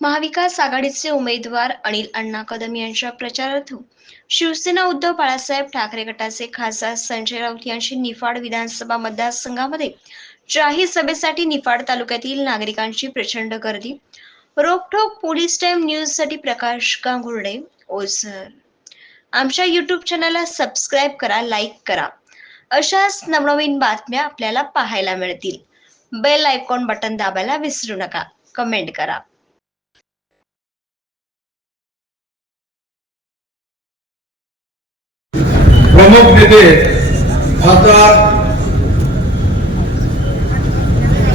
महाविकास आघाडीचे उमेदवार अनिल अण्णा कदम यांच्या प्रचारार्थ शिवसेना उद्धव बाळासाहेब ठाकरे गटाचे खासदार संजय राऊत यांची निफाड विधानसभा मतदारसंघामध्ये जाहीर सभेसाठी निफाड तालुक्यातील नागरिकांची प्रचंड गर्दी. रोखोक पोलीस टाइम न्यूजसाठी प्रकाश गांगुर्डे ओझर. आमच्या युट्यूब चॅनलला सबस्क्राईब करा लाईक करा. अशाच नवनवीन बातम्या आपल्याला पाहायला मिळतील. बेल आयकॉन बटन दाबायला विसरू नका. कमेंट करा. प्रमुख नेते खासदार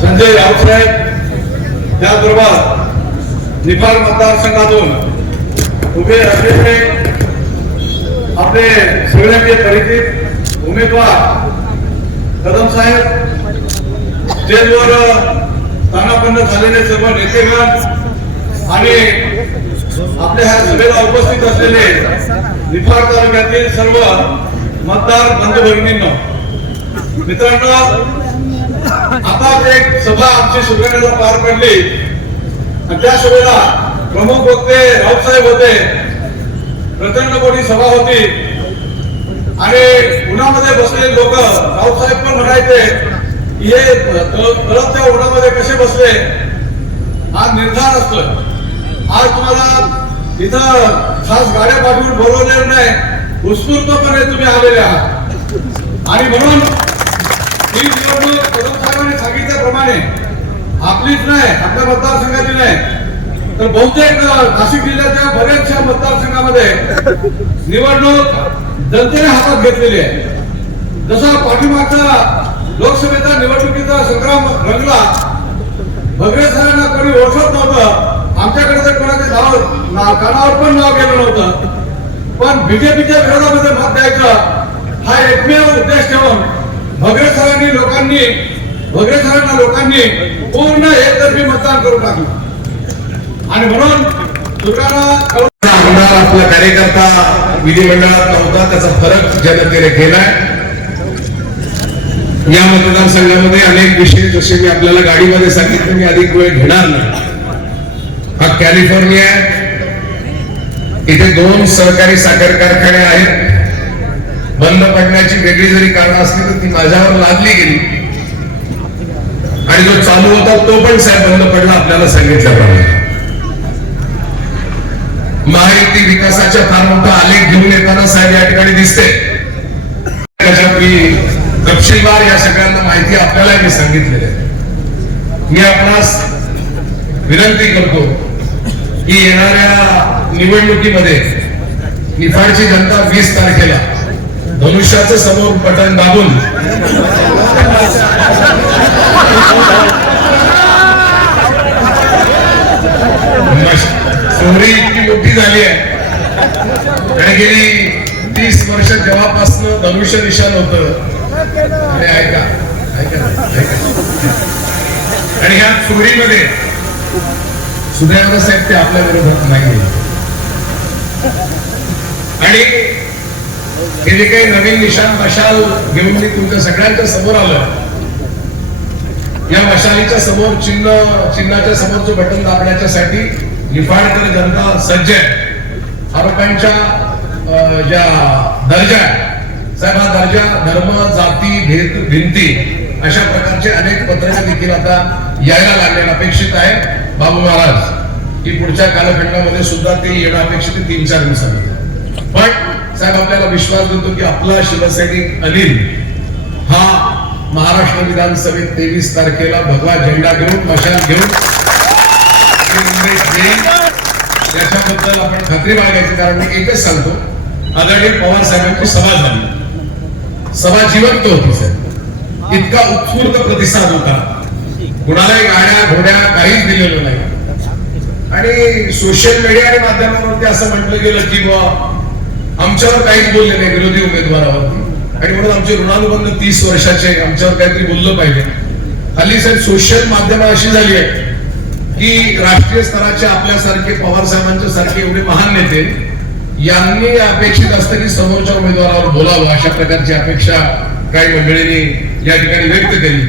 संजय राऊतसाहेब त्याचबरोबर निफाड मतदारसंघातून उभे असलेले आपले सगळ्यांचे परिचित उमेदवार कदम साहेब स्टेजवर स्थानापन्न झालेले सर्व नेतेगण आणि आपल्या ह्या सभेला उपस्थित असलेले निफाड तालुक्यातील सर्व मतदार बंधू भगिनींनो मित्रांनो आता एक सभा आमची सुगंधाला पार पडली. आणि त्या सभेला प्रमुख वक्ते राऊत साहेब होते प्रचंड मोठी सभा होती. आणि उन्हामध्ये बसलेले लोक राऊत साहेब पण म्हणायचे हे तळपच्या उन्हामध्ये कसे बसले? हा निर्धार असतो आज तुम्हाला इथं खास गाड्या पाठवून बोलवलेलं नाही. उत्स्फूर्तपणे तुम्ही आलेले आहात. आणि म्हणून ही निवडणूक कदम साहेबांनी सांगितल्याप्रमाणे आपलीच नाही आपल्या मतदारसंघाची नाही तर बहुतेक नाशिक जिल्ह्याच्या बऱ्याचशा मतदारसंघामध्ये निवडणूक जनतेने हातात घेतलेली आहे. जसा पाठीमागचा लोकसभेचा निवडणुकीचा संग्राम रंगला भगवे सरांना कोणी ओळखत नव्हतं आमच्याकडे तर कोणाचे नाव कानावर पण नाव गेलं नव्हतं. पण बीजेपीच्या विरोधामध्ये मत द्यायचं हा एकमेव उद्देश ठेवून भगरे सरांनी लोकांनी भगरे सरांना लोकांनी पूर्ण एकतर्फी मतदान करून टाकलं. आणि म्हणून तुकारा आपला कार्यकर्ता विधिमंडळात नव्हता त्याचा फरक जनतेने केलाय. या मतदारसंघामध्ये अनेक विषय जसे मी आपल्याला गाडीमध्ये सांगितलं मी अधिक वेळ घेणार नाही. हा कॅलिफोर्निया आहे. इथे दोन सहकारी साखर कारखाने आहेत. बंद पडण्याची वेगळी जरी कारण असली तर ती माझ्यावर लादली गेली. आणि जो चालू होता तो पण साहेब बंद पडला आपल्याला सांगितल्याप्रमाणे. महायुती विकासाच्या फार मोठा आलेख घेऊन येताना साहेब या ठिकाणी दिसते. तपशीलवार या सगळ्यांना माहिती आपल्याला मी सांगितलेली आहे. मी आपणास विनंती करतो की येणाऱ्या निवडणुकीमध्ये निफाडची जनता वीस तारखेला धनुष्याचं समोर बटन दाबून मश- चोरी इतकी मोठी झाली आहे. आणि गेली तीस वर्ष जेव्हापासनं धनुष्य निशान होत. आणि ऐका ऐका आणि ह्या चोरीमध्ये सुदैवानं साहेब ते आपल्या विरोधात नाही आणि हे जे काही नवीन निशान मशाल घेऊन मी तुमच्या सगळ्यांच्या समोर आलं या मशालीच्या समोर चिन्ह चिन्हाच्या समोरचं बटन दाबण्याच्यासाठी निफाडकर जनता सज्ज आहे. आरोपांच्या ज्या दर्जा साहेब हा दर्जा धर्म जाती भेद भिंती अशा प्रकारचे अनेक पत्रक देखील आता यायला लागलेला अपेक्षित आहे. बाबू महाराज. की पुढच्या कालखंडामध्ये सुद्धा ते येणं अपेक्षित तीन चार दिवसांनी पण साहेब आपल्याला विश्वास देतो की आपला शिवसैनिक अनिल हा महाराष्ट्र विधानसभेत तेवीस तारखेला भगवा झेंडा घेऊन मशाल घेऊन त्याच्याबद्दल आपण खात्री बाळगायची कारण मी एकच सांगतो. आदरणीय पवार साहेबांची सभा झाली. सभा जिवंत होती साहेब. इतका उत्स्फूर्त प्रतिसाद होता. कुणालाही गाड्या घोड्या काहीच दिलेलं नाही. आणि सोशल मीडिया आणि माध्यमांवरती असं म्हटलं गेलं की बुवा आमच्यावर काहीच बोलले नाही विरोधी उमेदवारावरती. आणि म्हणून आमचे ऋणानुबंध तीस वर्षाचे आमच्यावर काहीतरी बोललं पाहिजे. हल्ली साहेब सोशल माध्यम अशी झाली आहे की राष्ट्रीय स्तराचे आपल्यासारखे पवार साहेबांच्या सारखे एवढे महान नेते यांनी अपेक्षित असतं की समोरच्या उमेदवारावर बोलावं. अशा प्रकारची अपेक्षा काही मंडळींनी या ठिकाणी व्यक्त केली.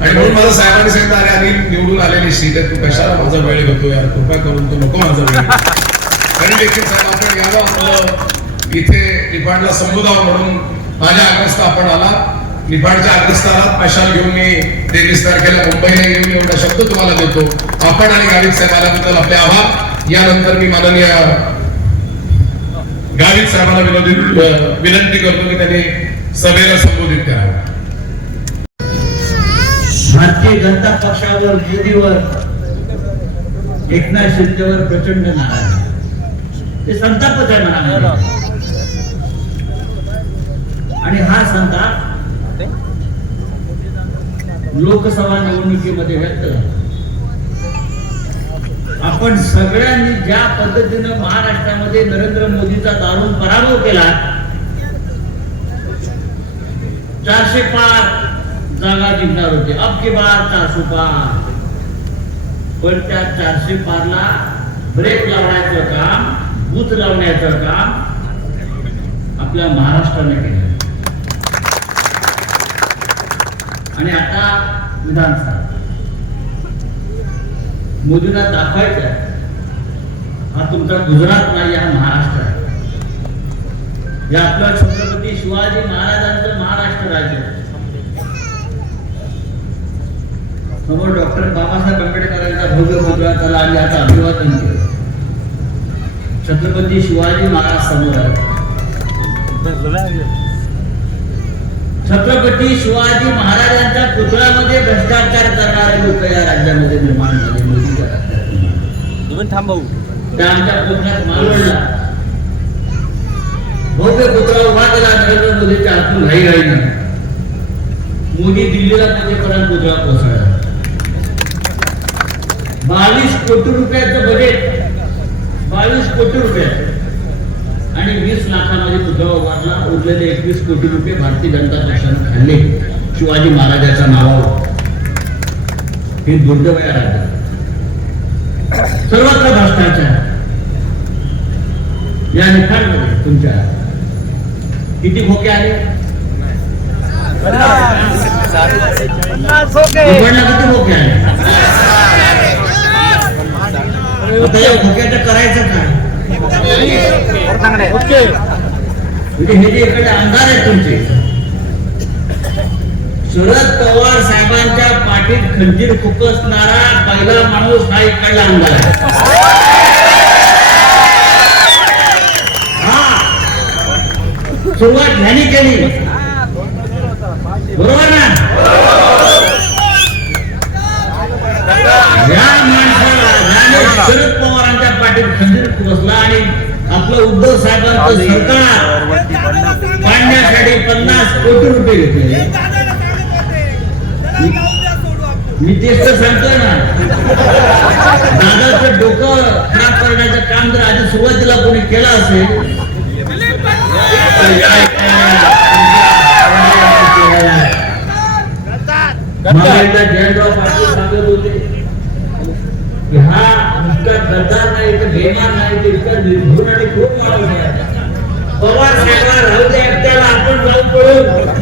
आणि म्हणून मला साहेबांनी सांगितलं अरे आणि निवडून आलेली सीट आहे तू कशाला माझा वेळ घेतो यार? कृपया करून तू नको माझा वेळ. तरी देखील साहेब आपण यावं आपलं इथे निफाडला संबोधावं म्हणून. माझ्या अग्रस्त आपण आला. निफाडच्या अग्रस्थानात मशाल घेऊन मी तेवीस तारखेला मुंबईला येऊन एवढा शब्द तुम्हाला देतो. आपण आणि गावित साहेब आल्याबद्दल आपले आभार. यानंतर मी माननीय गावित साहेबांना विनोदी विनंती करतो की त्यांनी सभेला संबोधित करावं. भारतीय जनता पक्षावर मोदीवर एकनाथ शिंदेवर प्रचंड नाराज. ते संतापच आहे मला आणि हा संताप लोकसभा निवडणुकीमध्ये व्यक्त झाला. आपण सगळ्यांनी ज्या पद्धतीनं महाराष्ट्रामध्ये नरेंद्र मोदीचा दारुण पराभव केला चारशे पाच जागा जिंकणार होते. अब बार चारशे पार पण त्या चारशे पारला ब्रेक लावण्याचं काम बूथ लावण्याचं काम आपल्या महाराष्ट्राने केलं. आणि आता विधानसभा. मोदींना दाखवायचं आहे. हा तुमचा गुजरात नाही हा महाराष्ट्र आहे. हे आपलं छत्रपती शिवाजी महाराजांचं महाराष्ट्र राज्य आहे. समोर डॉक्टर बाबासाहेब आंबेडकरांचा भव्य पुतळा त्याला आम्ही आता अभिवादन केलं. छत्रपती शिवाजी महाराज समोर आहे छत्रपती शिवाजी महाराजांच्या पुतळ्यामध्ये भ्रष्टाचार करणारे लोक या राज्यामध्ये निर्माण झाले. मोदीच्या थांबवू त्या आमच्या पुतळ्यात मालवणला भव्य पुतळा उभा केला नरेंद्र मोदीच्या हातून घाई मोदी दिल्लीला पोहोचेपर्यंत पुतळा पोहोचला बावीस कोटी रुपयाचं बजेट बावीस कोटी रुपये. आणि वीस लाखामध्ये पुतळा उभारला उरलेले एकवीस कोटी रुपये भारतीय जनता पक्षानं खाल्ले. शिवाजी महाराजाच्या नावावर. हे दुर्दैव आहे राज्यात सर्वत्र भ्रष्टाचार. या निखाडमध्ये तुमच्या किती खोके आले? किती खोके आले? आता या करायचं काय म्हणजे हे. जे इकडे आमदार आहेत तुमचे शरद पवार साहेबांच्या पाठीत खंजीर खुपसणारा पहिला माणूस हा इकडला आमदार आहे सुरुवात ह्यानी केली. बरोबर ना? शरद पवारांच्या पाठीत खंजीर खुपसला आणि आपलं उद्धव साहेबांचं सरकार पाडण्यासाठी पन्नास कोटी रुपये घेतले. मी तेच तर सांगतोय ना. दादाचं डोकं खराब करण्याचं काम जर आधी सुरुवातीला कोणी केलं असेल एकदा जयंतराव पाटील सांगत होते की हा नाही नाही तर इतका निर्भूल आणि खूप माणूस आहे पवार साहेबांना राहू दे एकट्याला आपण जाऊन पळून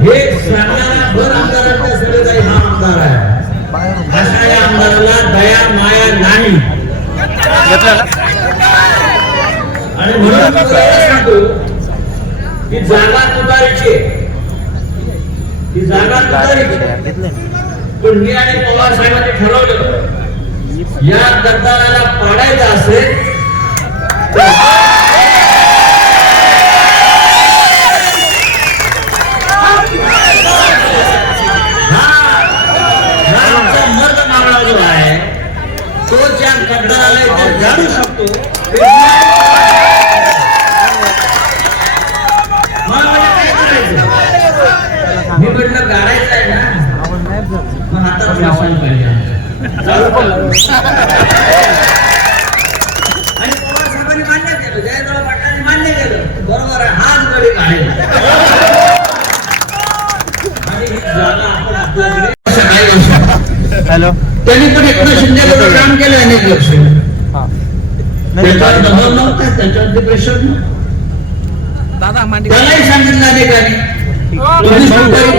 हे सांगणारा भर आमदारांच्या सगळं काही हा आमदार आहे अशा या आमदाराला दया माया नाही आणि म्हणून मी सांगतो की जागा तुतारीची ही जागा तुतारीची पण मी आणि पवार साहेबांनी ठरवलं या गद्दाराला पाडायचं असेल हा हा आमचा मर्द मावळा जो आहे तो ज्या गद्दाराला इथे जाणू शकतो ते मग मला काय करायचं? मी म्हटलं गाडायचं आहे ना मग हातात व्यसन पाहिजे चालू केलं. आणि पवार साहेबांनी मान्य केलं. जयंतराव पाटलांनी मान्य केलं. बरोबर आहे. हाच गडी काढायचा आणि ही जागा आपण आपल्याकडे असं काही वर्ष हॅलो. त्यांनी पण एकनाथ शिंदे बरोबर काम केलं अनेक वर्ष. हा. त्याच्यावर दबाव नव्हता त्याच्यावरती प्रेशर दादा सांगितलं अनेकांनी. तुम्ही सरकारी